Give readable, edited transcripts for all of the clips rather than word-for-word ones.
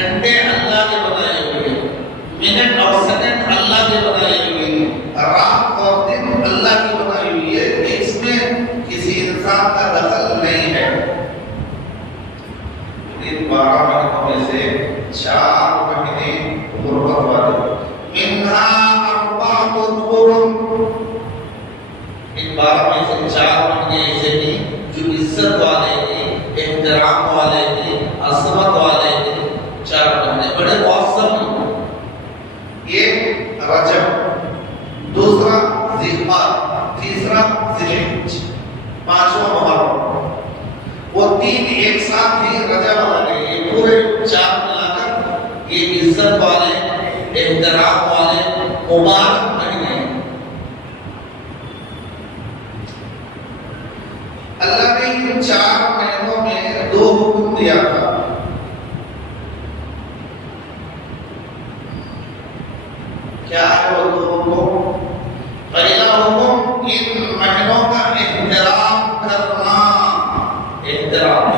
घंटे अल्लाह के बताए हुए, मिनट और सेकंड अल्लाह की बनाई हुई है, रात और दिन अल्लाह की बनाई हुई है, इसमें किसी इंसान का दखल नहीं है। इन 12 महीनों में से 4 महीने गुर्बत वाले, मिन्हा अर्बाअतुन हुरुम, इन 12 में से 4 महीने ऐसे थे जो इज्जत वाले थे, एहतराम वाले थे, अज़मत वाले थे। 4 महीने बड़े औसम हैं। एक रजब, दूसरा ज़िलक़ादा, तीसरा ज़िलहिज्ज, 5वां मुहर्रम। वो 3 एक साथ ही रजब वाले, ये पूरे 4 मिलाकर ये इज्जत वाले, एहतराम वाले मुबारक महीने। अल्लाह ने इन 4 महीनों में 2 हुक्म दिया था। क्या है वो 2 हुक्म? पहला हुक्म इन महीनों का एहतराम करना, एहतराम।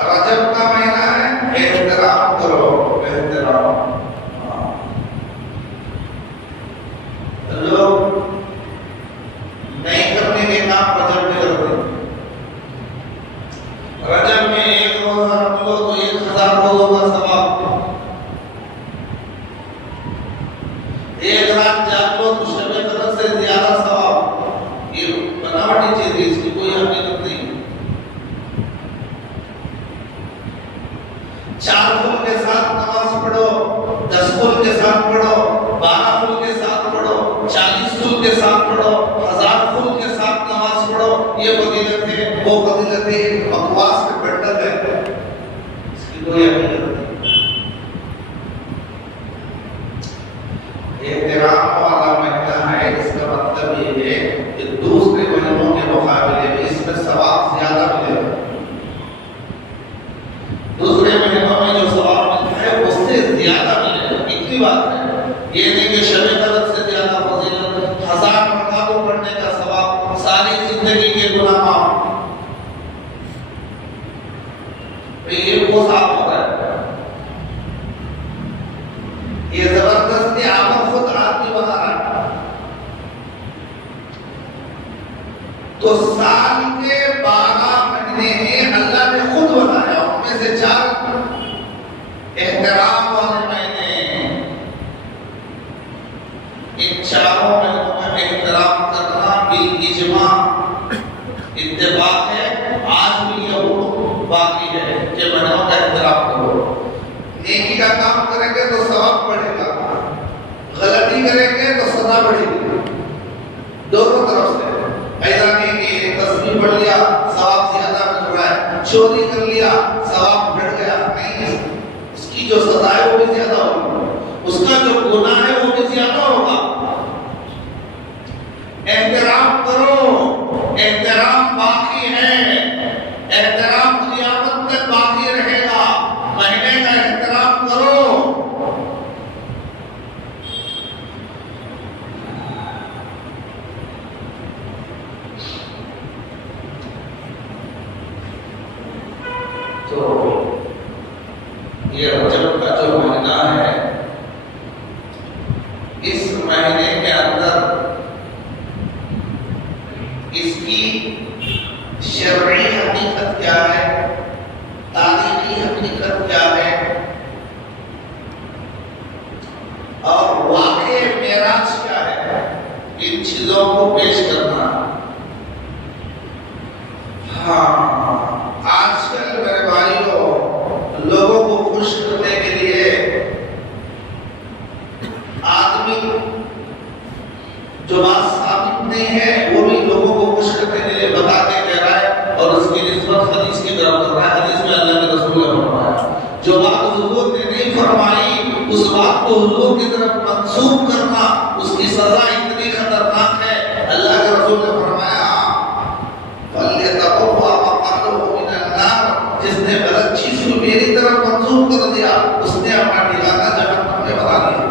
रजब का महीना है, एहतराम करो, एहतराम। लोग नहीं करने के काम रजब में करते। रजब में एक रोजा रख लो तो 1000 रोजों का सवाब, एक रात जाग लो तो शब कदर से ज्यादा सवाब। ये बनावटी चीज है, इसकी कोई हकीकत नहीं। 4 फूल के साथ नमाज पढ़ो, 10 फूल के साथ पढ़ो, 12 फूल के साथ पढ़ो, 40 फूल के साथ पढ़ो, 1000 फूल के साथ नमाज पढ़ो, ये फजीलत है, वो फजीलत है, बकवास में बंडल है, इसकी कोई हकीकत नहीं। एहतराम वाला महीना है, इसका मतलब ये है कि दूसरे महीनों के मुकाबले में इसमें सवाब ज्यादा मिलेगा। दूसरे महीनों में जो सवाब मिलता है उससे ज्यादा मिलेगा, इतनी बात है। ये नहीं कि शब कदर से ज्यादा फजीलत, 1000 रकातों पढ़ने का सवाब, सारी जिंदगी के गुनाह माफ। ये वो साफ हो रहा है, ये जबरदस्ती आमद खुद आदमी बना रहा है। तो साल के 12 महीने अल्लाह ने खुद बनाया, उनमें से 4 एहतराम वाले महीने। इन 4 महीनों में एहतराम करना बिल इजमा इत्तेफाक है। आज भी यह हुक्म बाकी है कि महीनों का एहतराम करो। नेकी का काम करेंगे तो सवाब बढ़ेगा, गलती करेंगे तो सजा बढ़ेगी, दोनों तरफ से। ऐसा नहीं कि तस्बीह पढ़ लिया सवाब ज्यादा मिल रहा है, चोरी कर लिया सवाब बढ़ गया, नहीं। उसकी जो सजा है वो भी ज्यादा होगी, उसका जो गुनाह है वो भी ज्यादा होगा। एहतराम करो, एहतराम बाकी है, एहतराम क़यामत तक बाकी रहेगा। महीने का एहतराम करो। तो ये रजब का जो महीना है, इस महीने के अंदर इसकी शरई हकीकत क्या है, तारीखी हकीकत क्या है, और वाक़ई मेराज क्या है, इन चीजों को पेश करना। हाँ, आजकल मेरे भाइयों, लोगों को खुश करने के लिए आदमी जो बात साबित नहीं है वो भी लोगों को खुश करने के लिए बता के कह रहा है और उसकी निस्बत हदीस की तरफ कर रहा है। हदीस में अल्लाह के रसूल ने फरमाया, जो बात हुजूर ने नहीं फरमाई उस बात को हुजूर की तरफ मंसूब करना, उसकी सजा इतनी खतरनाक है। अल्लाह के रसूल ने फरमाया, जिसने गलत चीज को मेरी तरफ मंसूब कर दिया उसने अपना ठिकाना जहन्नम में बना लिया।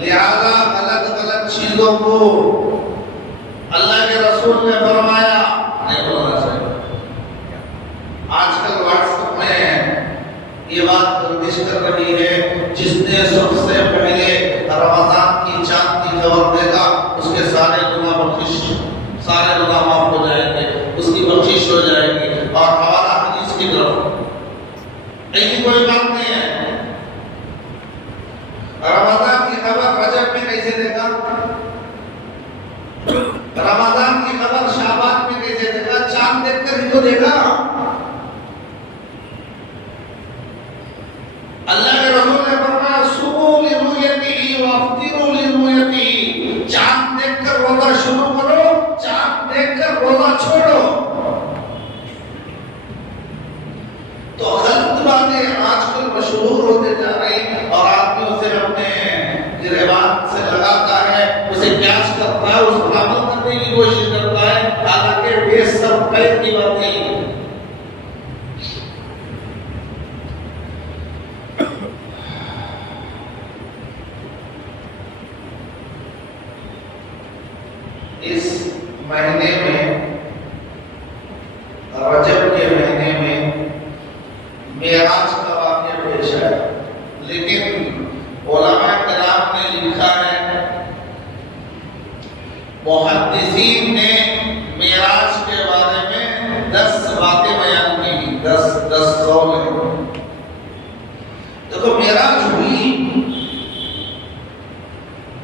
लिहाजा गलत चीजों को अल्लाह के रसूल ने फरमाया नहीं बोलना चाहिए। सारे गुनाह माफ हो जाएंगे, उसकी बख्शिश हो जाएगी और हमारा हदीस की तरफ। ऐसी कोई बात नहीं है। रमजान की खबर रजब में कैसे देखा, रमजान की खबर शाबान में कैसे देखा, चांद देखकर ही तो देखा। अल्लाह के रसूल ने फरमाया सुबह लिरुयती व अफ्तिरू लिरुयती, चांद देखकर रोजा शुरू करो, चांद देखकर रोजा छोड़ो। तो गलत बातें आजकल मशहूर होते जा रही हैं और आदमी उसे अपने गिरेबान से लगाता है, उसे क्यास करता है, उस पर अमल करने की कोशिश करता है, हालांकि वे सब गलत की बातें हैं। इस महीने में, रजब के महीने में मेराज का वाक़या पेश है, लेकिन उलमा किराम ने लिखा है, मुहद्दिसीन ने मेराज के बारे में 10 बातें बयान की, 10 कौल है। देखो मेराज हुई,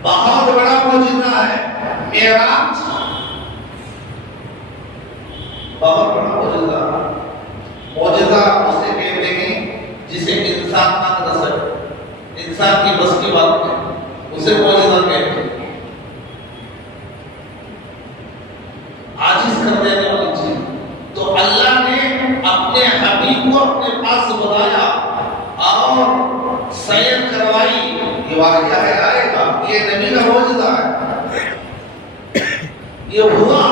बहुत बड़ा मौजूदा है मेराज, बहुत बड़ा मौजूदा। मौजूदा उसे कहते हैं जिसे इंसान ना कर सके, इंसान की बस की बात नहीं, उसे मौजूदा कहते हैं। आजिज कर देने वाली चीज। तो अल्लाह ने अपने हबीब को अपने पास बुलाया और सैर करवाई। ये वाक़या है, आएगा, ये नबी का मौजूदा है, ये हुआ।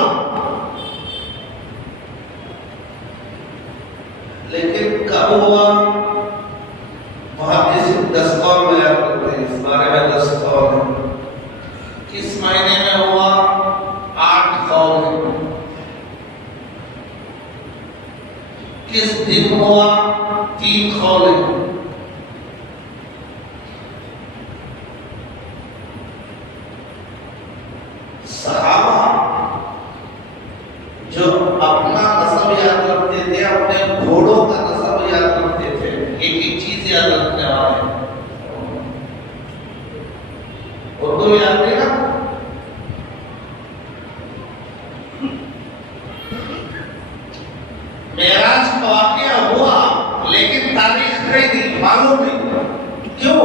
लेकिन कब हुआ, मुहद्दिसीन 10 कौल बयान करते हैं, इस बारे में 10 कौल है। किस महीने में हुआ, 8 कौल है। किस दिन हुआ, 3 कौल है। सहाबा जो अपना नस्ब याद रखते थे, अपने घोड़ों का नस्ब याद रखते थे, एक चीज याद रखने वाले, उर्दू याद नहीं ना, मेराज का वाक़या हुआ लेकिन तारीख नहीं थी, मालूम नहीं। क्यों?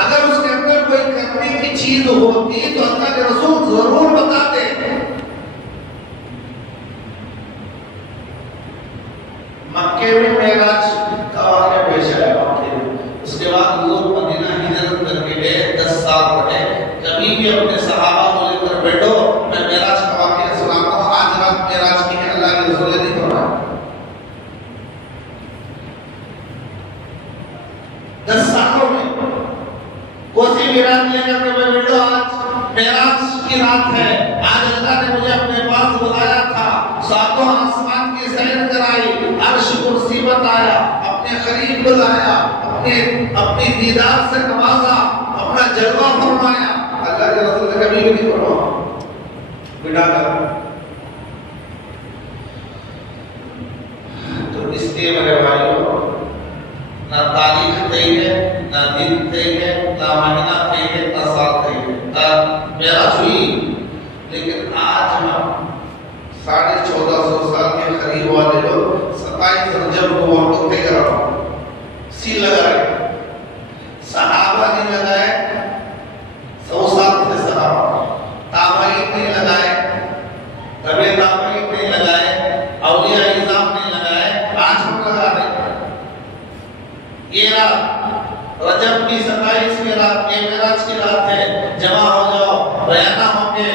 अगर उसके अंदर कोई करने की चीज होती तो अल्लाह के रसूल जरूर बताते। मक्के में मेराज का वाक़या पेश आया, उसके बाद लोग मदीना हिजरत करके गए, 10 साल रहे। कभी भी अपने सहाबा को लेकर बैठो, मैं मेराज का वाक़या सुनाता हूँ, आज रात मेराज की है, अल्लाह के रसूल ने नहीं फरमाया। 10 सालों में कोसी मेराज लेकर के मैं बैठो, आज मेराज की रात है, आज अल्लाह ने मुझे अपने पास बुलाया था, 7 आसमान की सैर कराई, अर्श कुर्सी बताया, अपने करीब बुलाया, अपनी दीदार से नवाजा, अपना जलवा फरमाया। अल्लाह के रसूल ने कभी भी नहीं फरमाया बिना कर। तो इसलिए मेरे भाइयों, ना तारीख तय है, ना दिन तय है, ना महीना तय है, ना साल तय है। मेराज हुई, लेकिन आज हम 1450 साल के करीब वाले लोग 27 रजब को वो तय कर रहा हूँ, सील लगा रहे। सहाबा ने लगाए, 100 साल से सहाबा, ताबईन ने लगाए, तबे ताबईन ने लगाए, औलिया इज़ाम ने लगाए, आज हम लगा रहे। ये रात रजब की 27 की रात, ये मेराज की रात है, जमा हो जाओ, बयाना होंगे,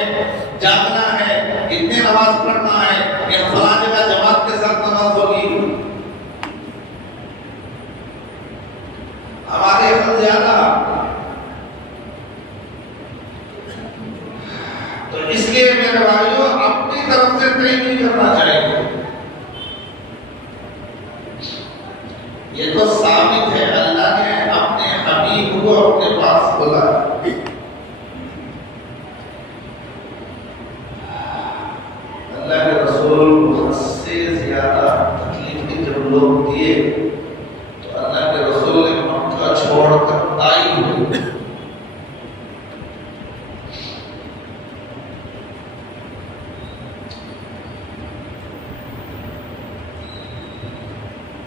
जागना है, इतने नमाज पढ़ना है, ये फलां जगह जमात के साथ नमाज होगी। हमारे फल ज्यादा, तो इसलिए मेरे भाइयों अपनी तरफ से तय नहीं करना चाहिए। ये तो साबित है अल्लाह ने अपने हबीब को अपने पास बुलाया। लोग दिए तो अल्लाह के रसूल ने मक्का छोड़कर ताइफ हुए।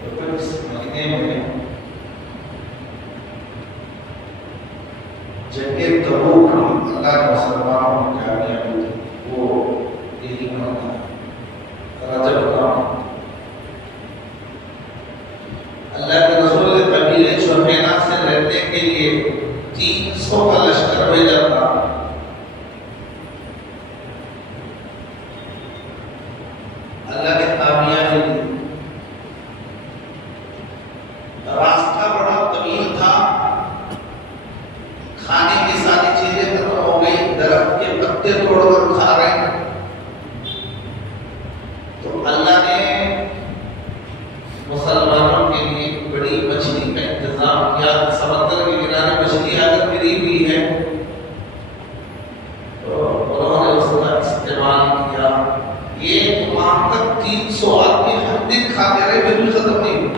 तो इस महीने में जंगे तबूक अल्लाह के मुसलमानों की कामयाबी थी, वो यही महीना रजब का। अल्लाह के रसूल ने कबीले जुहैना से लड़ने के लिए 300 का लश्कर भेजा था। अल्लाह ने कामयाबी दी। रास्ता बड़ा तवील था, खाने की सारी चीजें खत्म हो गई, दरख्त के पत्ते तोड़कर खा रहे हैं। तो अल्लाह ने मुसलमानों के लिए बड़ी मछली का इंतजाम किया। समंदर के किनारे मछली अगर गिरी हुई है तो उन्होंने उसका इस्तेमाल किया। एक माह तक 300 आदमी हर दिन खाते रहे, फिर भी खत्म नहीं हुआ।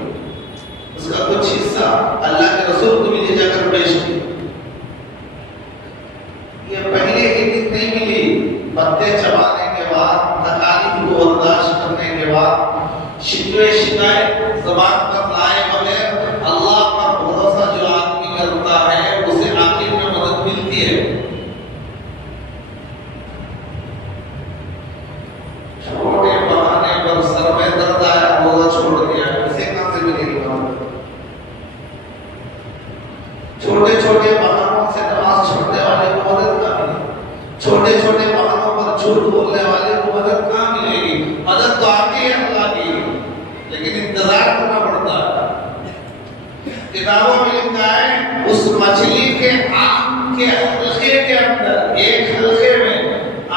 उसका कुछ हिस्सा अल्लाह के रसूल को भी ले जाकर पेश किया। ये पहले ही दिन नहीं मिली, पत्ते चबाने के बाद, तकालीफ को बर्दाश्त करने के बाद, शिकवे शिकायत ज़बान पर लाए बगैर अल्लाह पर भरोसा जो आदमी करता है उसे आखिर में मदद मिलती है। छोटे बहाने पर सर में दर्द आया, रोजा छोड़ दिया, इसे कहां से मिलेगी मदद? छोटे छोटे बहानों से नमाज छोड़ने वाले को मदद कहां मिलेगी? छोटे छोटे बहानों पर झूठ बोलने वाले को मदद कहां मिलेगी? मदद तो आती है अल्लाह की, लेकिन इंतजार करना पड़ता है। किताबों में लिखा है उस मछली के आंख के हल्के के अंदर, एक हल्के में,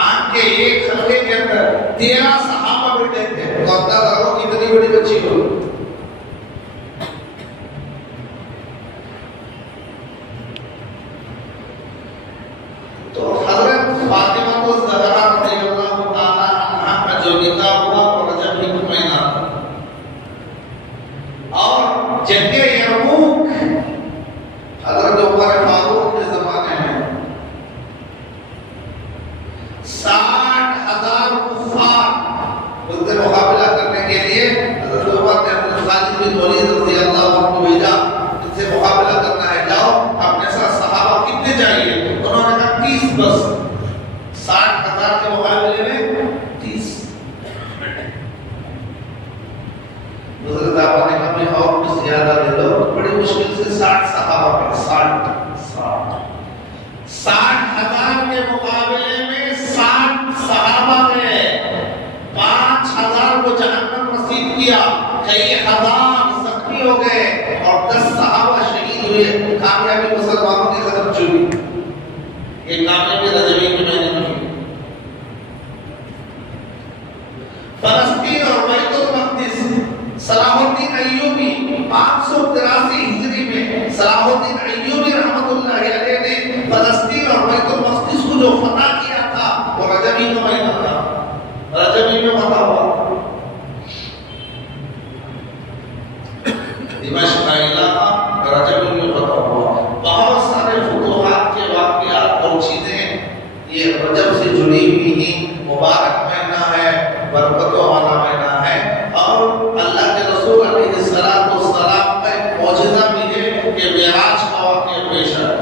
आंख के एक हल्के के अंदर 13 सहाबा बैठे थे। तो अंदाजा करो कितनी बड़ी मछली हो। तो हजरत फातिमा तो ज़हरा रज़ियल्लाहु ताला अन्हा का जो निकाह हुआ वो रजब के महीना था। और जंगे यरमूक हजरत उमर फारूक के ज़माने में 60,000 कुफ़ार उससे मुकाबला करने के लिए हजरत उमर ने हजरत खालिद बिन वलीद रज़ियल्लाहु अन्हु को भेजा, इनसे मुकाबला करना है, जाओ अपने साथ सहाबा कितने चाहिए? उन्होंने कहा 30 बस। 60,000 के मुकाबले में 30। दूसरे साहबा ने कहा मैं और कुछ ज्यादा दे दो। बड़ी मुश्किल से 60 सहाबा के 60,000 के मुकाबले में 60 सहाबा ने 5,000 को जहन्नम नसीब किया, कई हजार जख्मी हो गए और 10 सहाबा शहीद हुए। कामयाबी मुसलमानों की कदम चुनी। ये कामयाबी रजबी के महीने में हुई। फलस्तीन और बैतुल मक़दिस सलाहुद्दीन अय्यूबी 583 हिजरी में सलाहुद्दीन अय्यूबी रहमतुल्लाहि अलैह ने फलस्तीन और बैतुल मक़दिस को जो फतह किया था वो रजबी का महीना था। रजबी में फतह हुआ। दिमाश्क का इलाका रजबी में फतह हुआ। बहुत सारे फुतूहात के वाक़ियात और चीजें ये रजब से जुड़ी हुई ही। मुबारक महीना है, बरकतों वाला महीना है और अल्लाह के रसूल अलैहिस्सलातु वस्सलाम का एक मौजज़ा भी है कि मेराज का वाक़या पेश आया।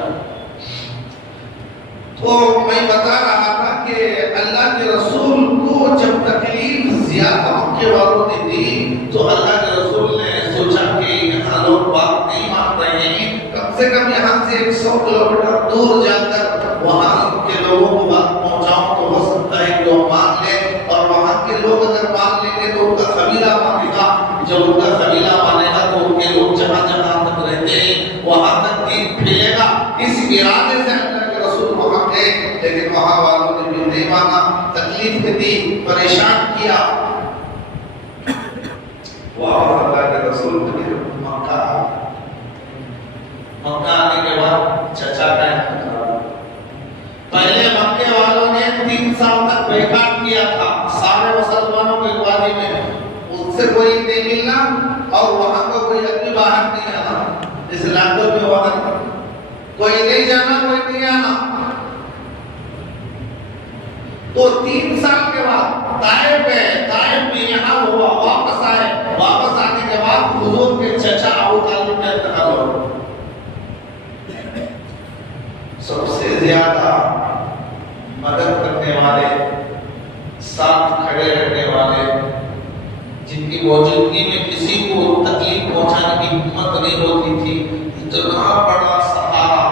तो मैं बता रहा था कि अल्लाह के रसूल को जब तकलीफ ज़्यादा मक्के वालों ने दी तो अल्लाह के रसूल ने सोचा कि यहाँ लोग बात नहीं मान रहे हैं, कम से कम यहाँ से 100 किलोमीटर दूर जाकर वहाँ के लोगों को बात पहुँचाऊं तो हो सकता है कि वो मान ले और वहाँ के लोग अगर मान लेंगे तो उनका कबीला मानेगा। जब उनका कबीला मानेगा तो उनके लोग जहाँ जहाँ तक रहते हैं वहाँ तक दीन फैलेगा। इस इरादे से अल्लाह के रसूल वहाँ गए, लेकिन वहाँ वालों ने भी नहीं माना, तकलीफ दी, परेशान किया। वापस अल्लाह के रसूल मक्का आने के बाद चचा का इंतकाल। पहले मक्के वालों ने 3 साल तक बैकाट किया था सारे मुसलमानों के वादी में, उससे कोई नहीं मिलना, और वहां को कोई आदमी बाहर नहीं आना, इस लॉकडाउन में वहां कोई नहीं जाना, कोई नहीं आना। तो 3 साल के बाद ताइफ में यहाँ हुआ, वापस आए, वापस आने के बाद हुजूर के चचा अबू तालिब का इंतकाल हो। सबसे ज्यादा मदद करने वाले, साथ खड़े रहने वाले, जिनकी मौजूदगी में किसी को तकलीफ पहुंचाने की हिम्मत नहीं होती थी, इतना बड़ा सहारा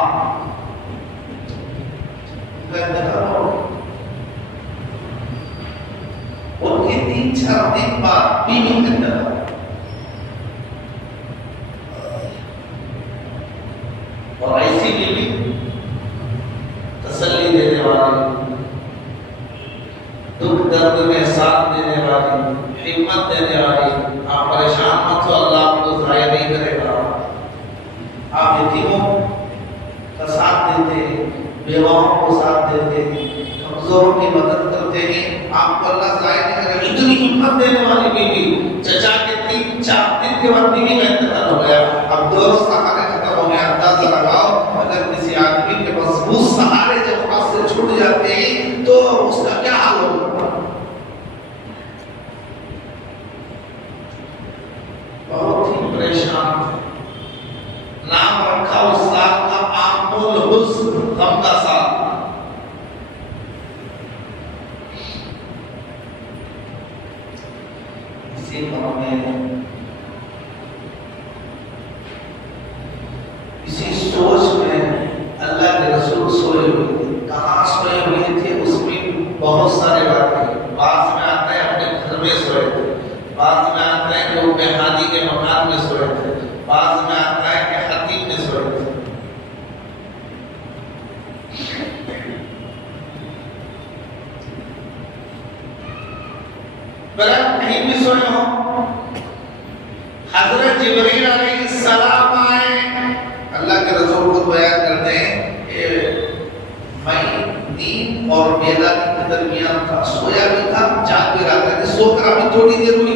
उनके 3-4 दिन बाद बीवी के अंदर और ऐसी बीवी तसल्ली देने वाली, दुख दर्द में साथ देने वाली, हिम्मत देने वाली। आप परेशान मत हो, अल्लाह आपको ज़ाया नहीं करेगा। आप यतीमों का साथ देते, बेवाओं को साथ देते, कमजोरों की मदद करते हैं, आपको अल्लाह ज़ाया नहीं करेगा। इतनी हिम्मत देने वाली बीवी, चचा के 3-4 दिन के बाद बीवी का इंतकाल हो गया। अब दोनों सहारे खत्म हो गए। अंदाजा लगाओ, अगर किसी आदमी के मजबूत सहारे जब हाथ से छूट जाते हैं तो उसका क्या हाल होगा? बहुत ही परेशान। नाम रखा उस साल का आमुल हुस्न, गम का साल। इसी गम में, इसी सोच में अल्लाह के रसूल सोए हुए थे। कहाँ सोए हुए थे उसमें बहुत सारे बातें। बाद में आता है अपने घर में सोए थे, बाद में आता है कि वो बेहादी के मकान में सोए थे, बाद में आता है कि खतीब में सोए थे। पर कहीं भी सोए हो, हजरत जिब्रील अलैहिस्सलाम आए। अल्लाह के रसूल को बयान करते हैं कि मैं नींद और बेदारी के दरमियान था, सोया भी था, जाग भी रहा था। सोकर अभी थोड़ी देर हुई।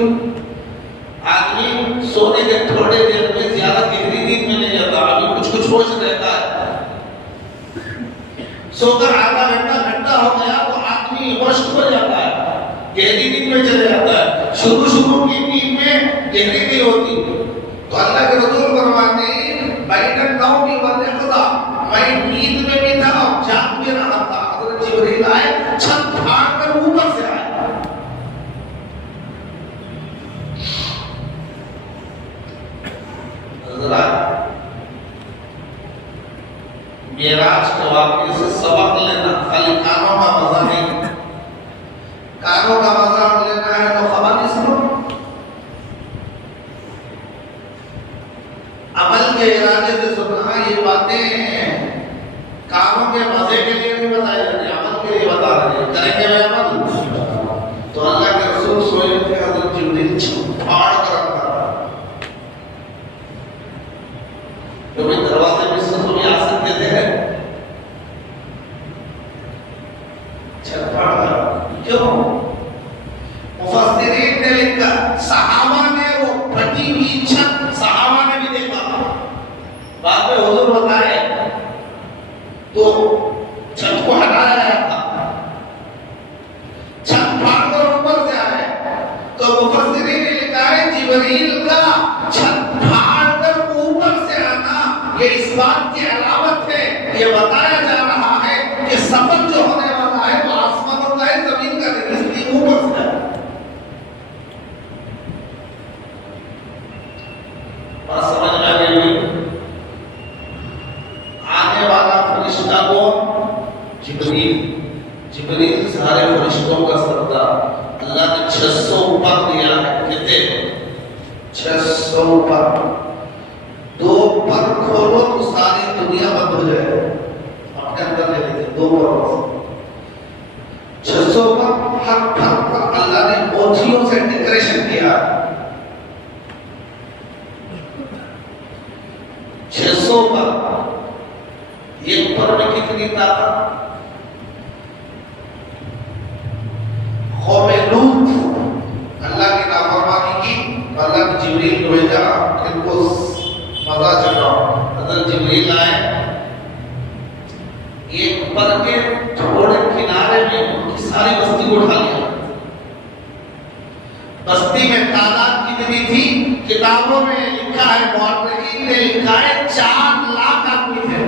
आदमी सोने के थोड़े देर में ज्यादा गहरी नींद में नहीं जाता, अभी कुछ होश रहता है। सोकर आधा घंटा हो गया तो आदमी होश खो जाता है, गहरी नींद में चले जाता है। शुरू की नींद में गहरी नहीं होती। तो अल्लाह के रसूल फरमाते हैं बैठन नौमी व यक़ज़ा, मैं नींद में भी था और जाग भी रहा था। हज़रत जिब्रील आए, छत फाड़ कर ऊपर से आए। मेराज के वाक़े से सबक लेना, खाली कानों का मजा नहीं। कानों का मजा लेना है तो खबर सुनो, अमल के इरादे से सुनना। ये बातें कानों के मजे के लिए नहीं बताई जाती, अमल के लिए बता रहे हैं। करेंगे वे अमल। तो अल्लाह के रसूल सोए थे, हज़रत जिब्रील फाड़ कर रखा था। तो भी दरवाजे में से तो भी आ सकते थे, छत फाड़ कर। क्यों? मुफस्सिरीन ने लिखा, सहाबा ने वो फटी हुई छत सहाबा ने भी देखा। बाद में हुजूर बताए तो छत को हटाया गया था, छत फाड़कर ऊपर से आए। तो मुफस्सिरीन ने लिखा है जिब्रील का छत फाड़कर ऊपर से आना ये इस बात की अलामत है, ये बताया जा रहा है कि सफर जो होने वाला है वो आसमानों का है, जमीन का नहीं, इसलिए ऊपर से है। और समझ में आ गई आने वाला फरिश्ता कौन? जिब्रील। जिब्रील सारे फरिश्तों का सरदार। अल्लाह ने 600 ऊपर दिया है। कितने? 600 ऊपर। 2 पर खोलो तो सारी दुनिया बंद हो जाए, अपने अंदर ले लेते 2 पर। 600 पर हर पर अल्लाह ने मोतियों से डेकोरेशन किया। 600 पर एक पर में कितनी ताकत? कौम लूत अल्लाह की नाफरमानी की, अल्लाह ने जिब्रील को भेजा, बस्ती में तादाद कितनी थी? किताबों में लिखा है, मुहर्रिरीन ने लिखा है 4 लाख आदमी थे।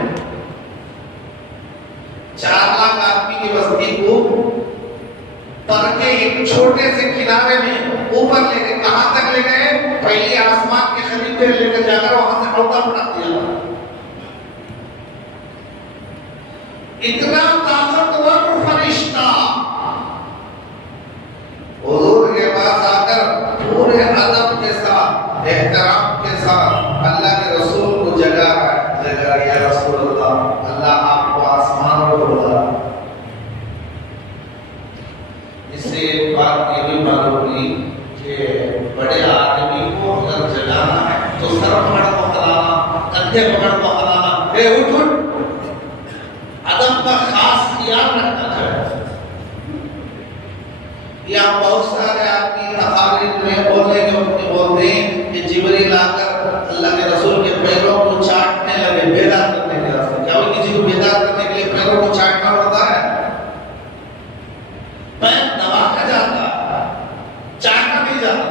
4 लाख आदमी की बस्ती को पर के एक छोटे से किनारे में ऊपर लेके कहां तक ले गए? पहले आसमान के करीब तक लेकर जाकर वहां से औता बना दिया। इतना ताकतवर फरिश्ता हुजूर के पास आकर पूरे अदब के साथ, एहतराम के साथ अल्लाह के रसूल को जगा या रसूल अल्लाह, अल्लाह आपको आसमान में बुला। इससे बात ये भी मालूम हुई कि बड़े आदमी को अगर जगाना है तो सर पकड़ को हिलाना, कंधे पकड़ को हिलाना, उठ उठ, अदब का खास ख्याल रखना चाहिए। या बहुत सारे आदमी तकारीर में बोलते हैं कि जिब्रील आकर अल्लाह के रसूल के पैरों को चाटने लगे, बेदार करने के वास्ते। क्या वो किसी को बेदार करने के लिए पैरों को चाटना पड़ता है? पैर दबा कर जाता, चाटना नहीं जाता।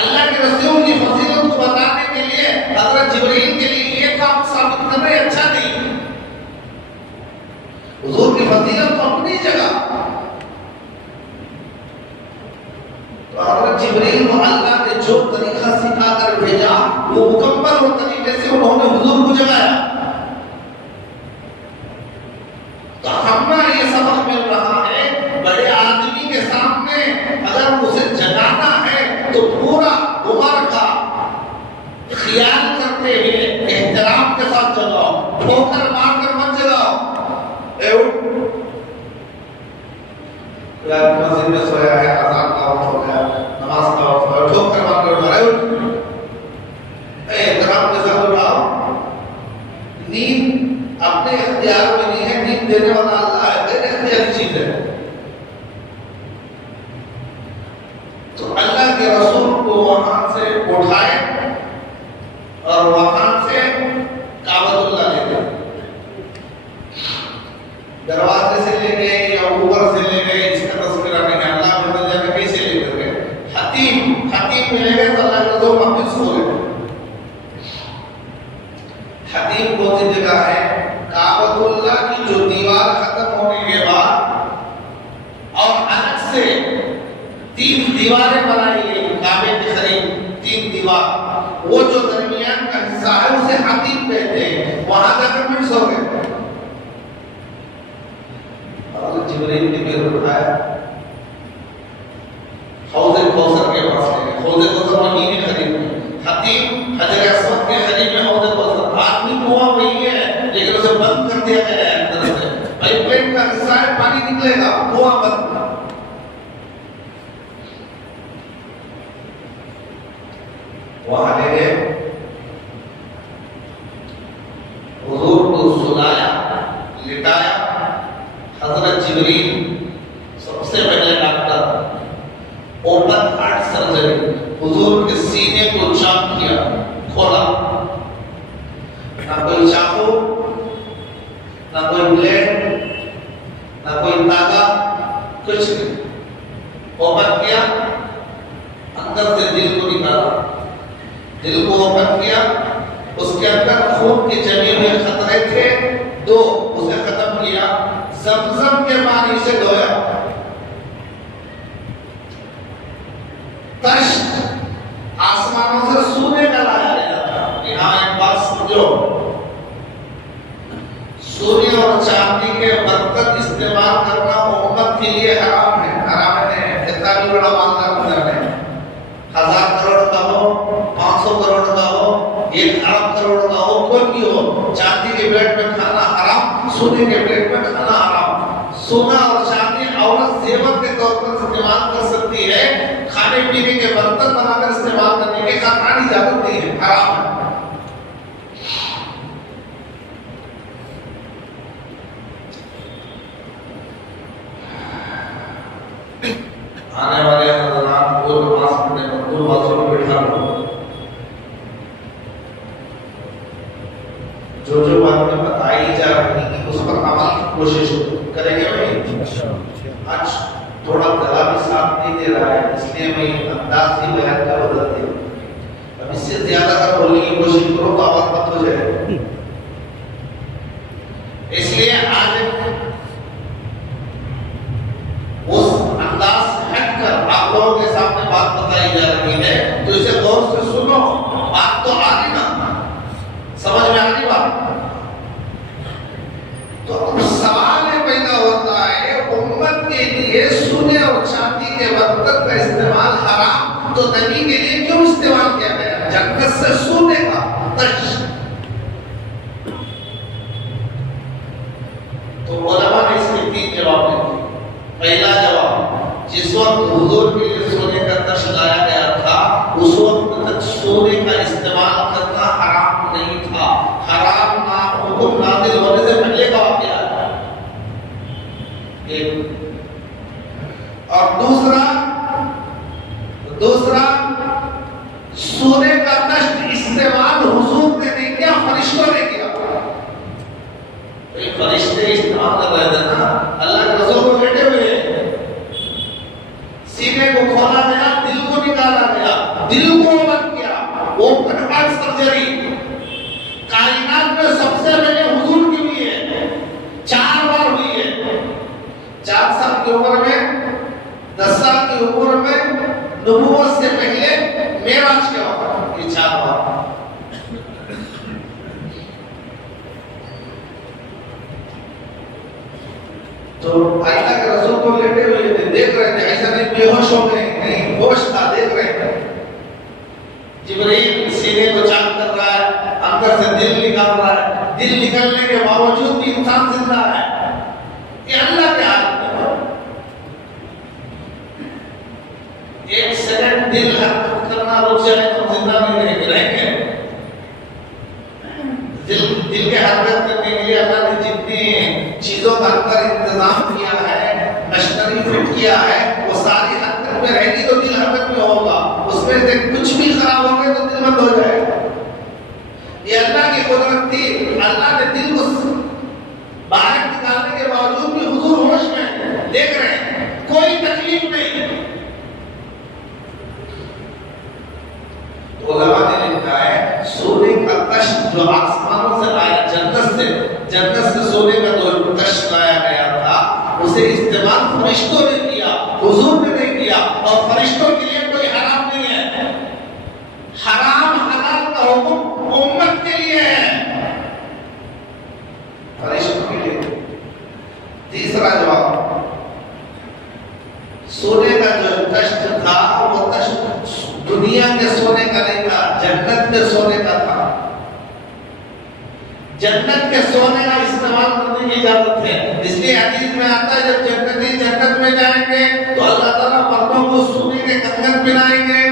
अल्लाह के रसूल की फजीलत को बताने के लिए हज़रत जिब्रील के लिए ये काम साबित करना अच्छा नहीं। हुजूर की फजीलत तो अपनी जगह। तो हज़रत जिब्रील को अल्लाह ने जो तरीका सिखाकर भेजा वो मुकम्मल वो तरीके से उन्होंने हुजूर को जगाया। तो हमें ये सबक मिल रहा है, बड़े आदमी के सामने अगर उसे जगाना है तो पूरा उम्र का ख्याल करते हुए एहतराम के साथ जगाओ, ठोकर मारकर मत जगाओ। मस्जिद में सोया है, अज़ान का वक्त हो गया, नमाज का वक्त हो गया, ठोकर मारकर उठा रहे हो, एहतराम के साथ उठाओ। नींद अपने इख्तियार में नहीं है, नींद देने वाला अल्लाह है, गैर इख्तियारी चीज है। तो अल्लाह के रसूल को वहां से उठाए और वहां से काबतुल्लाह ले गए, दरवाजे से ले गए या ऊपर से ले गए, इसका तस्वीर नहीं है। अल्लाह के रसूल जाके कैसे लेकर गए? हतीम में ले गए तो अल्लाह के रसूल वापस सो गए। हतीम कौन सी जगह है? काबतुल्लाह की जो दीवार खत्म होने के बाद और अलग से 3 दीवारें बनाई गई काबे के करीब, 3 दीवार, वो जो दरमियान का हिस्सा है उसे हतीम कहते हैं। वहां जाकर फिर सो गए। और जिब्रील ने फिर उठाया, हौज़े कौसर के पास ले गए। हौज़े कौसर मदीने के करीब है, हतीम हजर अस्वद के करीब में हौज़े कौसर। आदमी कुआं वही है लेकिन उसे बंद कर दिया गया है अंदर से, पाइपलाइन का हिस्सा है, पानी निकलेगा, कुआं बंद। वहां ले गए, हुजूर को सुलाया, लिटाया। हजरत जिब्रील सबसे पहले डॉक्टर ओपन हार्ट सर्जरी, हुजूर के सीने को चॉक किया, खोला। ना कोई चाकू, ना कोई ब्लेड, ना कोई तागा, कुछ नहीं। ओपन किया, अंदर से दिल को निकाला, दिल को ओपन किया, उसके अंदर खून के जमे हुए खतरे थे 2, उसे खत्म किया, ज़मज़म के पानी से धोया। तश्त आसमानों से सोने का लाया गया था। यहाँ एक बात समझो, सोने और चांदी के बर्तन इस्तेमाल करना उम्मत के लिए हराम है। हराम है, इतना भी बड़ा मालदार बना है, 1000 करोड़ का हो, 500 करोड़ का हो, 1 अरब करोड़ का हो, कोई भी हो, चांदी के प्लेट में खाना हराम, सोने के प्लेट में खाना हराम। सोना और चांदी औरत जेवर के तौर पर इस्तेमाल कर सकती है, खाने पीने के बर्तन बनाकर इस्तेमाल करने की कानूनी इजाजत नहीं है, हराम है। आने वाले हज़रात को नमाज पढ़ने पर दो बाजू में बैठा लो। जो बातें बताई जा रही हैं उस पर अमल की कोशिश करेंगे भाई। आज थोड़ा गला भी साफ साथ नहीं दे रहा है, इसलिए मैं अंदाज ही बयान का बदल दिया। अब इससे ज्यादा अगर बोलने की कोशिश करो तो आवाज मत हो जाए। इसलिए आज उस अंदाज से हटकर आप लोगों के सामने बात बताई जा रही है, तो इसे गौर से सुनो। बात तो आ रही ना, समझ में आ रही बात? तो सवाल ये पैदा होता है, उम्मत के लिए सोने और चांदी के बर्तन का इस्तेमाल हराम, तो नबी के लिए क्यों इस्तेमाल किया गया? जन्नत से सोने का तश। तो उलमा ने इसके 3 जवाब दिए। पहला जवाब, जिस वक्त हुजूर के लिए सोने का तश लाया गया था, उस वक्त तक सोने का इस्तेमाल करना हराम नहीं था। हराम ना हुक्म नाज़िल होने से पहले का वाक़या है। एक और दूसरा सोने का तश्त इस्तेमाल हुजूर ने नहीं किया, फरिश्तों ने किया। फरिश्ते इस्तेमाल कर रहे थे ना, अल्लाह के रसूल को लेटे हुए, सीने को खोला गया, दिल को निकाला गया, दिल को बंद किया, ओपन हार्ट सर्जरी कायनात में सबसे पहले हुजूर की हुई है, 4 बार हुई है। 4 साल की उम्र में, 10 साल की उम्र में, नबूवत से पहले, मेराज के वक्त, ये 4 बार। तो अल्लाह के रसूल को लेटे हुए थे, देख रहे थे, ऐसा नहीं बेहोश हो गए, नहीं, होश था, देख रहे थे। जिब्रील सीने को चाक कर रहा है, अंदर से दिल निकाल रहा है, दिल निकलने के बावजूद भी इंसान जिंदा है। ये अल्लाह के हाथ में है। 1 सेकंड दिल हरकत करना रुक जाए तो जिंदा नहीं रहेंगे। दिल के हरकत करने के लिए अल्लाह ने जितनी चीजों का अंदर इंतजाम किया है, मशीनरी फिट किया है, वो सारी हरकत में रहेगी तो दिल हरकत में होगा। उसमें से कुछ भी खराब हो गया तो दिल बंद हो जाएगा। ये अल्लाह की कुदरत थी। अल्लाह ने दिल को बाहर निकालने के बावजूद भी हुजूर होश में देख रहे हैं, कोई तकलीफ नहीं। तो उलमा ने लिखा है, सोने का तश्त जो आसमानों से आया, जन्नत से सोने का जो तश्त लाया गया था, उसे इस्तेमाल फरिश्तों ने किया, हुजूर ने नहीं किया। और फरिश्तों के लिए कोई हराम नहीं है। हराम हलाल का हुक्म उम्मत के लिए है, फरिश्तों के लिए। तीसरा जवाब, सोने का जो तश्त था, वो तश्त दुनिया के सोने का नहीं था, जन्नत के सोने का था। जन्नत के सोने का इस्तेमाल करने की इजाजत है। इसलिए हदीस में आता है, जब जन्नती जन्नत में जाएंगे तो अल्लाह ताला मर्दों को सोने के कंगन पहनाएंगे,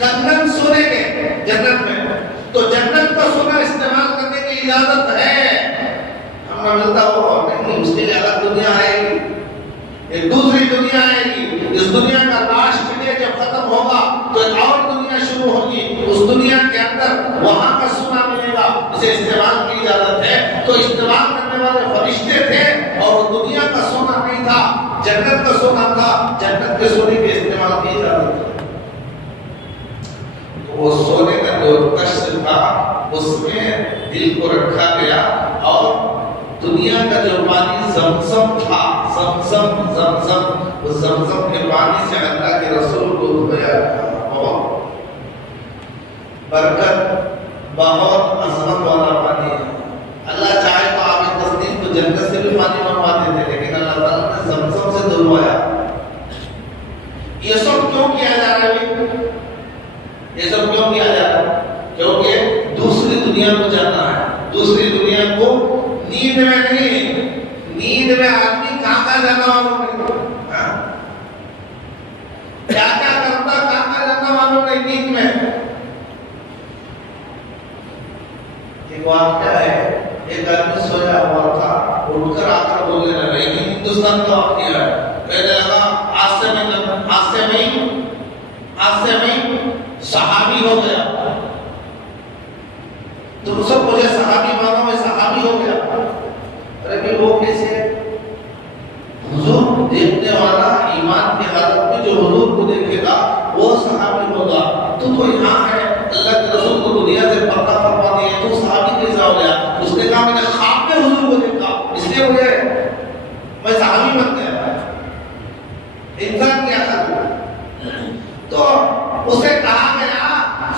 कंगन सोने के जन्नत में। तो जन्नत का सोना इस्तेमाल करने की इजाजत है। हमें मिलता हो नहीं, उसके लिए अलग दुनिया आएगी, एक दूसरी दुनिया आएगी। इस दुनिया का लास्ट डे जब खत्म होगा तो एक और दुनिया शुरू होगी। उस दुनिया के अंदर वहां का सोना मिलेगा, उसे इस्तेमाल की इजाजत है। तो इस्तेमाल करने वाले फरिश्ते थे और दुनिया का सोना नहीं था, जन्नत का सोना था। जन्नत के सोने के इस्तेमाल की इजाजत है। तो वो सोने का जो तश्त था, उसमें दिल को रखा गया। और दुनिया का जो पानी ज़मज़म था, ज़मज़म, उस ज़मज़म के पानी से अल्लाह के रसूल को धोया गया। बहुत बरकत, बहुत अज़मत वाला पानी है। अल्लाह चाहे तो आप इस तस्दीक को जन्नत से भी पानी मंगवा देते, लेकिन अल्लाह ताला ने ज़मज़म से धुलवाया। ये सब क्यों किया जा रहा है? ये सब क्यों किया जा रहा है? क्योंकि दूसरी दुनिया को जाना है। दूसरी दुनिया को नींद में नहीं, नींद में आदमी कहाँ जाना मालूम नहीं, क्या क्या करता कहाँ जाना मालूम नहीं नींद में। एक बात क्या है, एक आदमी सोया हुआ था, उठकर आकर बोलने लगा, हिंदुस्तान का वाकया है। कहने लगा, आज से मैं सहाबी हो गया। तुम सब मुझे सहाबी मानो, मैं सहाबी हो गया। अरे वो कैसे? हुजूर देखने वाला मैंने ख्वाब में हुजूर को देखा, इसलिए मुझे मैं सहाबी बन गया। इंसान क्या करूं? तो उसे कहा गया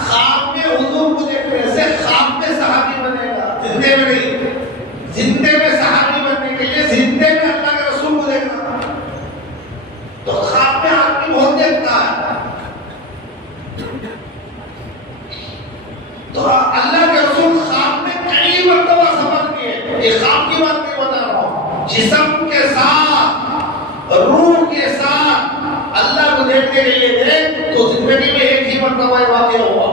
ख्वाब में हुजूर को देखने से ख्वाब में सहाबी बनेगा, जिंदे में नहीं। जिंदे में सहाबी बनने के लिए जिंदे में अल्लाह के रसूल को देखना। तो ख्वाब में आदमी बहुत देखता है। तो अल्लाह के रसूल ख्वाब में कई मर्तबा सफर किए। ये ख्वाब की बात नहीं बता रहा हूं, जिस्म के साथ रूह के साथ अल्लाह को देखने के लिए गए तो जिंदगी में एक ही मर्तबा वाक़या हुआ।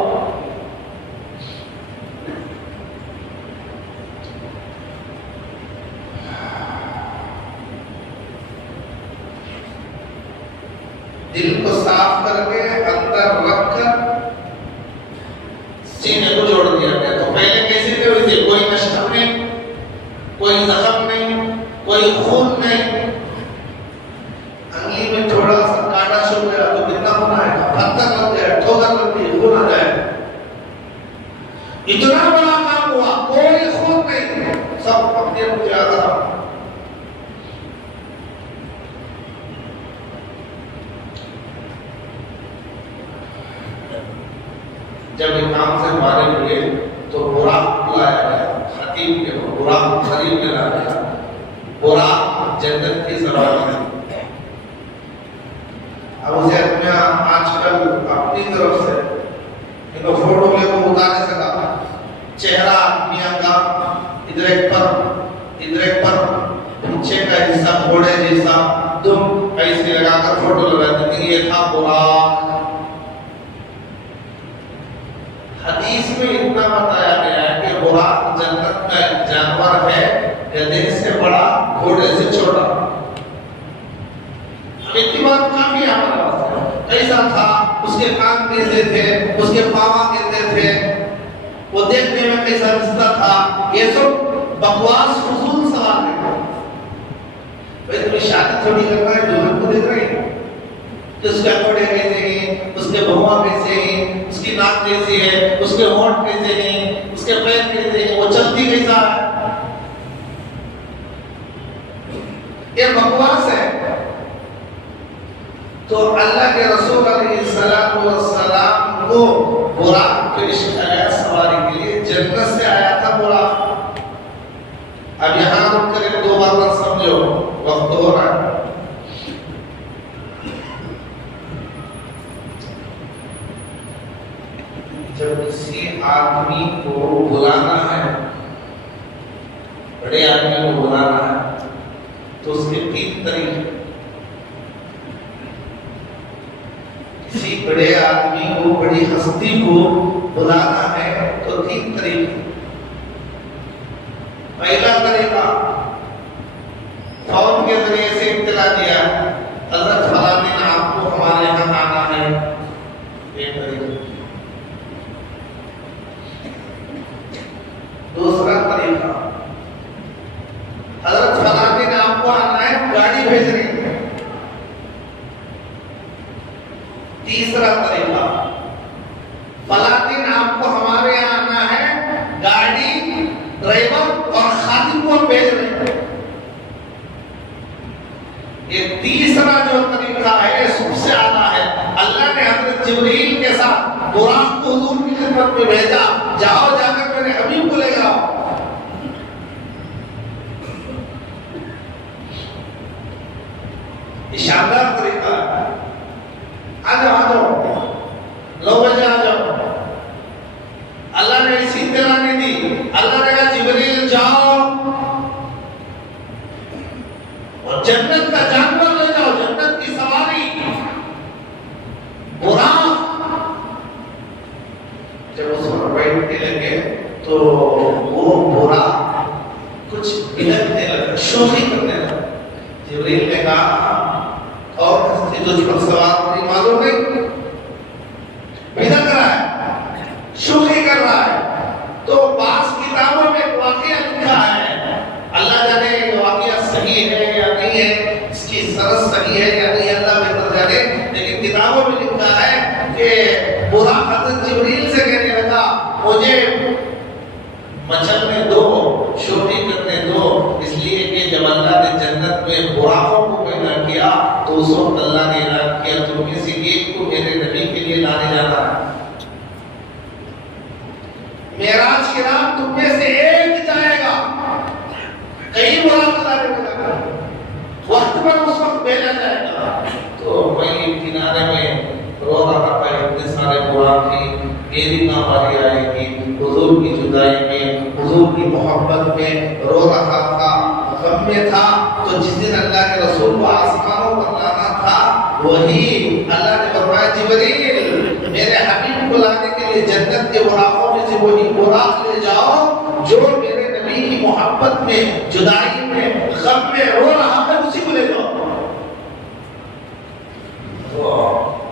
दिल को साफ करके अंदर रखकर सीने को जोड़ दिया गया। तो पहले कैसे थे वैसे, कोई नष्ट नहीं, कोई जख्म नहीं, कोई खून नहीं। अंगली में थोड़ा सा कांटा छुप गया तो कितना खून आएगा, पत्थर लग गया, ठोकर लग गई, खून आ जाएगा। इतना बड़ा काम हुआ, कोई खून नहीं, सब अपने को याद रहा। जब इमाम से मारे हुए तो बुराक बुलाया गया, खतीब के बुराक खरीद में लाया गया। बुराक जन्नत की सवारी है। अब उसे आजकल अपनी तरफ से इनको फोटो लेकर उतार नहीं सका। चेहरा आदमियों का इधर एक पर पीछे का हिस्सा घोड़े जैसा दुम ऐसे लगाकर फोटो लगाते थे। ये था बुराक। हदीस में इतना बताया गया है कि बुराक जन्नत का एक जानवर है, गधे से बड़ा, घोड़े से छोटा। इतनी बात काफी हमारे पास। कैसा था, उसके कान कैसे थे, उसके पाँव कैसे थे, वो देखने में कैसा दिखता था, ये सब बकवास फजूल सवाल है। भाई तुम्हें शादी थोड़ी करना है, दुल्हन को देख रहे हैं तो उसके घोड़े कैसे हैं, उसके भौवा कैसे हैं, उसकी नाक कैसी है, उसके होंठ कैसे हैं, उसके पैर कैसे हैं, वो चलती कैसा है। ये बकवास है। तो अल्लाह के रसूल अलैहिस्सलाम को बुराक पेश किया सवारी के लिए, जन्नत से आया था बुराक। अब यहाँ रुक कर दो बातें समझो, वक्त हो रहा है। जब किसी आदमी को बुलाना है, बड़े आदमी को बुलाना है, तो उसके 3 तरीके। किसी बड़े आदमी को, बड़ी हस्ती को बुलाना है तो 3 तरीके। पहला तरीका फोन के जरिए से इत्तला दिया, हजरत फलां दिन आपको हमारे यहाँ आना है, एक तरीका। दूसरा तरीका, हजरत फलां दिन आपको आना है, गाड़ी भेज रही है। तीसरा तरीका, फलां दिन आपको हमारे यहाँ आना है, गाड़ी, ड्राइवर और खादिम को भेज रहे हैं। ये तीसरा जो तरीका है सबसे आला है। अल्लाह ने हजरत जिब्रील के साथ बुराक को हुजूर की खिदमत में भेजा, जाओ जाकर मेरे हबीब को ले आओ। शानदार तरीका है। आ जाओ, लो बजे आ जाओ। अल्लाह ने इसी तरह नहीं दी। अल्लाह ने कहा जिब्रील जाओ और जन्नत का जानवर ले जाओ, जन्नत की सवारी बुराक। जब उस पर बैठने लगे तो वो बुराक कुछ बिलखने लगा, शोखी करने लगा। जिब्रील ने कहा और हस्ती तुझ पर सवार नहीं, मालूम नहीं, बिलख रहा है, शोखी कर रहा है। तो पास किताबों में वाकया लिखा है, अल्लाह जाने वाकया सही है या नहीं है, इसकी सरस सही है या नहीं, अल्लाह बेहतर जाने। लेकिन किताबों में लिखा है कि बुराक हज़रत जिब्रील से कहने लगा मुझे मचलने दो, शोखी अल्लाह ने ऐलान किया तुम में से एक को मेरे नबी के लिए लाने जाना है। मेराज की रात तुम में से एक जाएगा, कई मुराद लाने को लगा, वक्त पर उस वक्त भेजा जाएगा। तो वही किनारे में रो रहा था, इतने सारे बुरा थी, मेरी नाबारी आएगी, हुजूर की जुदाई में, हुजूर की मोहब्बत में रो रहा था, गम में था। तो जिस दिन अल्लाह के रसूल को आसमानों पर लाना था, वही अल्लाह ने फरमाया जिब्रील मेरे हबीब को लाने के लिए जन्नत के बुराकों में से वही बुराक ले जाओ जो मेरे नबी की मोहब्बत में, जुदाई में, गम में रो रहा है, उसी को ले जाओ। तो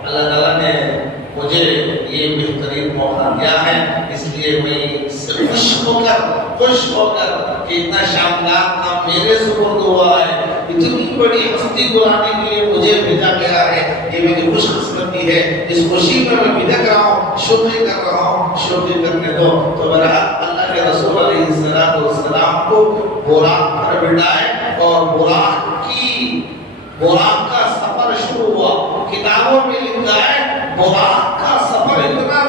अल्लाह ताला ने मुझे ये बेहतरीन मौका दिया है, इसलिए मैं खुश होकर कि इतना शानदार काम मेरे सुपुर्द हुआ है, इतनी बड़ी हस्ती को लाने के लिए मुझे भेजा गया है, ये मेरी खुशकिस्मती है। इस खुशी में मैं बिदक रहा हूँ, शुक्र कर रहा हूँ, शुक्र करने दो। तो बहरहाल अल्लाह के रसूल अलैहिस्सलाम को बुराक पर बिठाए और बुराक का सफर शुरू हुआ। किताबों में लिखा है बुराक का सफर इतना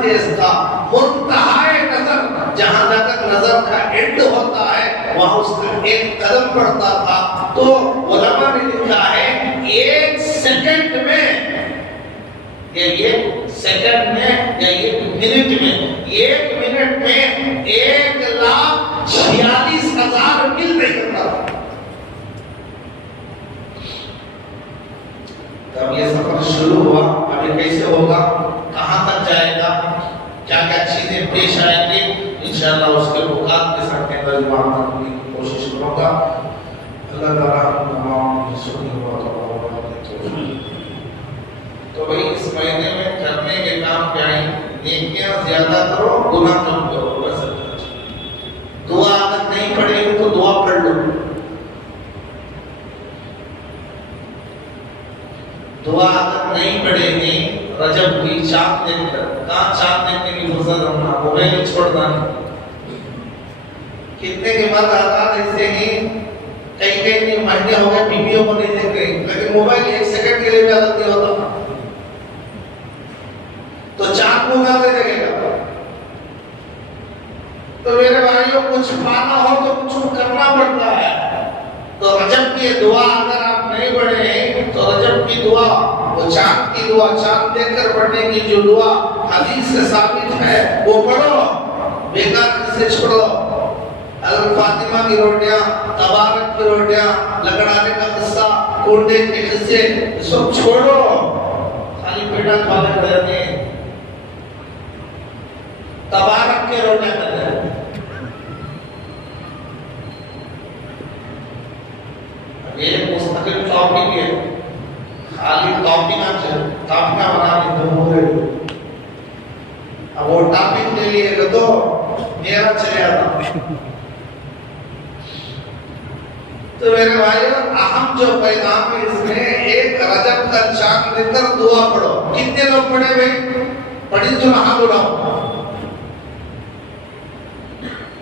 तेज था, मुंतहाए नजर, जहां जाकर नजर का एंड होता है वहां उसका एक कदम पड़ता था। तो उलमा ने लिखा है एक सेकंड में या एक मिनट में 1,46,000 मील तय करता था। तब ये सफर शुरू हुआ, अभी कैसे होगा, कहां तक जाएगा, क्या क्या चीजें पेश आएंगी, इंशाअल्लाह उसके मुकाद के साथ तर्जुमा करने की कोशिश करूंगा। अल्लाह ताला तो भाई इस महीने में करने के काम क्या है, नेकियां ज्यादा करो, गुनाह कम करो। बस दुआ अगर नहीं पढ़ेगी तो दुआ पढ़ लो, दुआ अगर नहीं पढ़ेगी रजब की चांद देखकर, कहाँ चांद देखने की फुर्सत रखना, मोबाइल छोड़ना। कितने के बाद आजाद ऐसे ही कई महीने हो गए बीवियों को नहीं देख रहे, लेकिन मोबाइल 1 सेकंड के लिए भी आदत नहीं होता, तो चांद को कहाँ से देखेगा। तो मेरे भाइयों कुछ पाना हो तो कुछ करना पड़ता है। तो रजब की दुआ अगर आप नहीं पढ़े तो रजब की दुआ, वो चांद की दुआ, चांद देखकर पढ़ने की जो दुआ हदीस से साबित है वो पढ़ो, बेकार से छोड़ो। अल फातिमा की रोटियां, तबारक की रोटियां, लकड़ाने का किस्सा, कोंडे के किस्से सब छोड़ो, खाली पेटा खाने पड़े। तबारक के रोटियां कर ये मुस्तकिल टॉपिक है, खाली टॉपिक बना ली तो हो गए। अब वो टॉपिक ले लिए तो मेरा चले आता। तो मेरे भाइयों अहम जो पैगाम है इसमें, एक रजब का चांद देखकर दुआ पढ़ो। कितने लोग पढ़े भाई, पढ़ी तो हाथ उठाओ।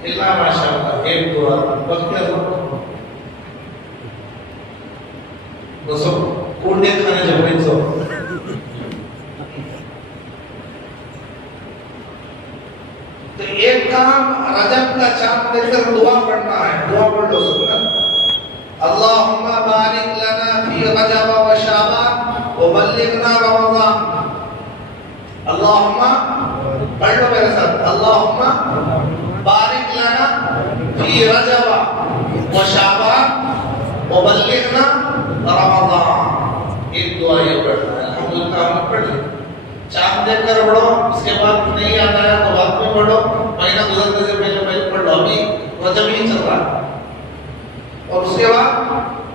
इल्ला माशाअल्लाह एक दुआ वक्त कोंडे खाने जबरीन सो। तो एक काम रजब का चांद देखकर दुआ पढ़ना है, दुआ पढ़ लो सुनना। अल्लाहुम्मा बारिक लना फी रजब व शाबान व बल्लिगना रमजान। अल्लाहुम्मा पढ़ लो मेरे साथ, अल्लाहुम्मा बारिक लना फी रजब व शाबान व बल्लिगना रमजान। एक दुआ ये पढ़ना है, अल्हम्दुलिल्लाह हम पढ़ ले। चांद देखकर पढ़ो, उसके बाद नहीं याद आया तो बाद में पढ़ो, महीना गुजरने से पहले पढ़ लो। अभी रजब ही चल रहा है और उसके बाद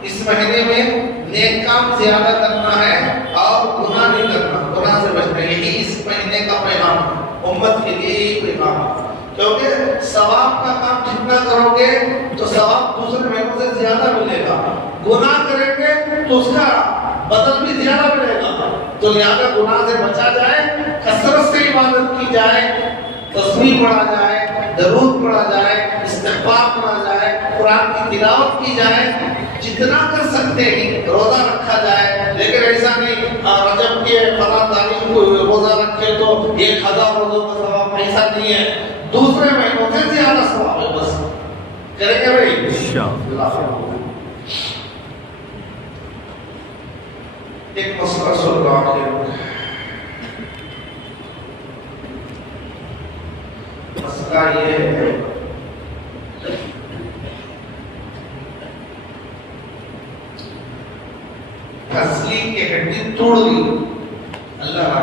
इस महीने में नेक काम ज्यादा करना है और गुनाह नहीं करना, गुनाह से बचना। यही इस महीने का पैगाम है, उम्मत के लिए यही पैगाम है। क्योंकि सवाब का काम जितना करोगे तो सवाब दूसरे महीनों से ज्यादा मिलेगा, गुनाह करेंगे तो उसका बदल भी ज्यादा मिलेगा। तो लिहाजा गुनाह से बचा जाए, कसरत से इबादत की जाए, तस्बीह पढ़ा जाए, दरूद पढ़ा जाए, इस्तिग़फ़ार पढ़ा जाए, कुरान की तिलावत की जाए, जितना कर सकते हैं रोजा रखा जाए, लेकिन ऐसा नहीं रजब के फला तारीख को रोजा रखे तो 1000 रोजों का सवाब, ऐसा नहीं है। दूसरे महीनों से ज्यादा सवाब है, बस करेंगे भाई इंशाअल्लाह। एक मसला सुन रहा हूं, मसला ये है फसली की हड्डी तोड़ दी, अल्लाह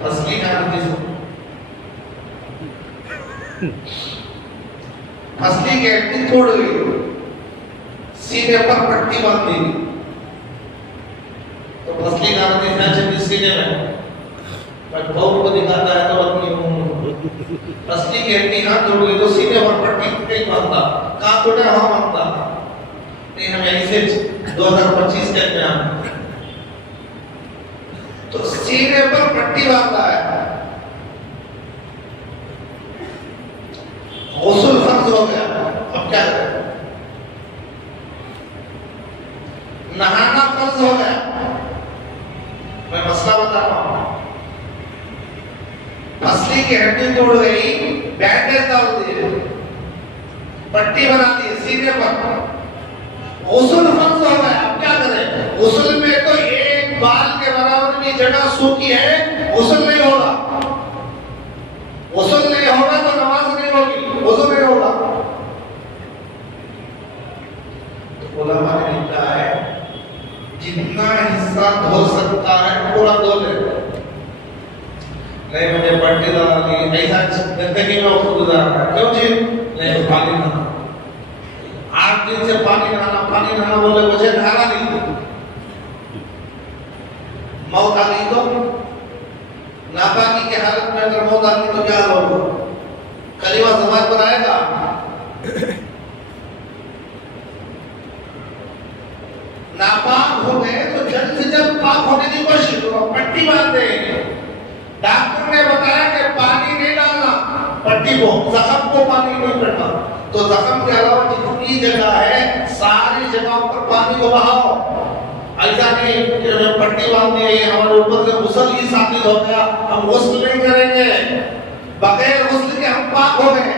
फसली का फसली की हड्डी तोड़ गई, सीने पर पट्टी बांध दी, तो फसली का नतीजा सीने में बहुत को दिखाता है तो अपनी फसली की हड्डी हाथ तोड़ गई तो सीने पर पट्टी नहीं बांधता, कहाँ तोड़ा वहां बांधता नहीं, हम ऐसे 2025 के में तो सीने पर पट्टी बांधा है, गुस्ल फर्ज हो गया, अब क्या करें? नहाना फर्ज हो गया। मैं मसला बता रहा हूं, फसली की हड्डी तोड़ गई, बैंडेज डाल दिए, पट्टी बना दी सीने पर, गुस्ल फर्ज हो गया, अब क्या करें? गुस्ल में तो एक बाल के बराबर की जगह सूखी है, गुस्ल नहीं होगा, गुस्ल नहीं होगा तो नमाज नहीं होगी, वुज़ू नहीं होगा। तो उलमा ने लिखा है जितना हिस्सा धो सकता है पूरा धो ले, नहीं मुझे पट्टी डालनी, ऐसा जिंदगी में वक्त गुजारना, क्यों जी? नहीं तो पानी ना, 8 दिन से पानी नहाना बोले मुझे नहाना नहीं, मौत आ गई तो नापाकी की हालत में अगर मौत आ गई तो क्या होगा? कलीमा ज़बान पर आएगा? नापाक हो गए तो जल्द से जल्द पाक होने की कोशिश करो, पट्टी बांध देंगे। डॉक्टर ने बताया कि पानी नहीं डालना, पट्टी को, जख्म को पानी नहीं करना, तो जख्म के अलावा जितनी जगह है सारी जगहों पर पानी को बहाओ। ऐसा नहीं कि पट्टी बांध दी है हमारे ऊपर से गुस्ल ही साबित हो गया, हम गुस्ल नहीं करेंगे, बगैर गुस्ल के हम पाक हो गए,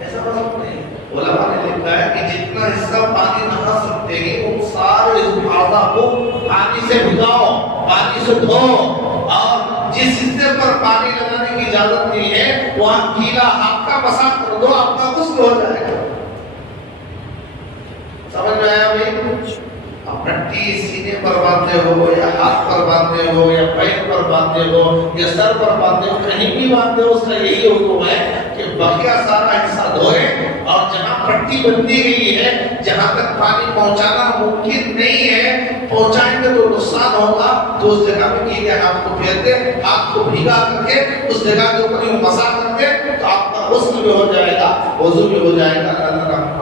ऐसा मतलब नहीं। उलमा ने लिखा है कि जितना हिस्सा पानी नहा सकते हैं उन सारे आज़ा को पानी से भिगाओ, पानी से धो, और जिस हिस्से पर पानी लगाने की इजाजत नहीं है वहां गीला हाथ का मसाज कर दो, आपका गुस्ल हो जाएगा। समझ में आया भाई? पट्टी सीने पर बांधे हो या हाथ पर बांधे हो या पैर पर बांधे हो या सर पर बांधे हो, कहीं भी बांधे हो, उसका यही हुक्म है कि बकिया सारा हिस्सा धोए, और जहां पट्टी बंधी गई है जहां तक पानी पहुंचाना मुमकिन नहीं है, पहुंचाएंगे तो नुकसान होगा, तो उस जगह पे गीले हाथ को फेर दे, हाथ को भीगा करके उस जगह के ऊपर मसाज कर दे, तो आपका गुस्ल भी हो जाएगा, वुज़ू भी हो जाएगा। अल्लाह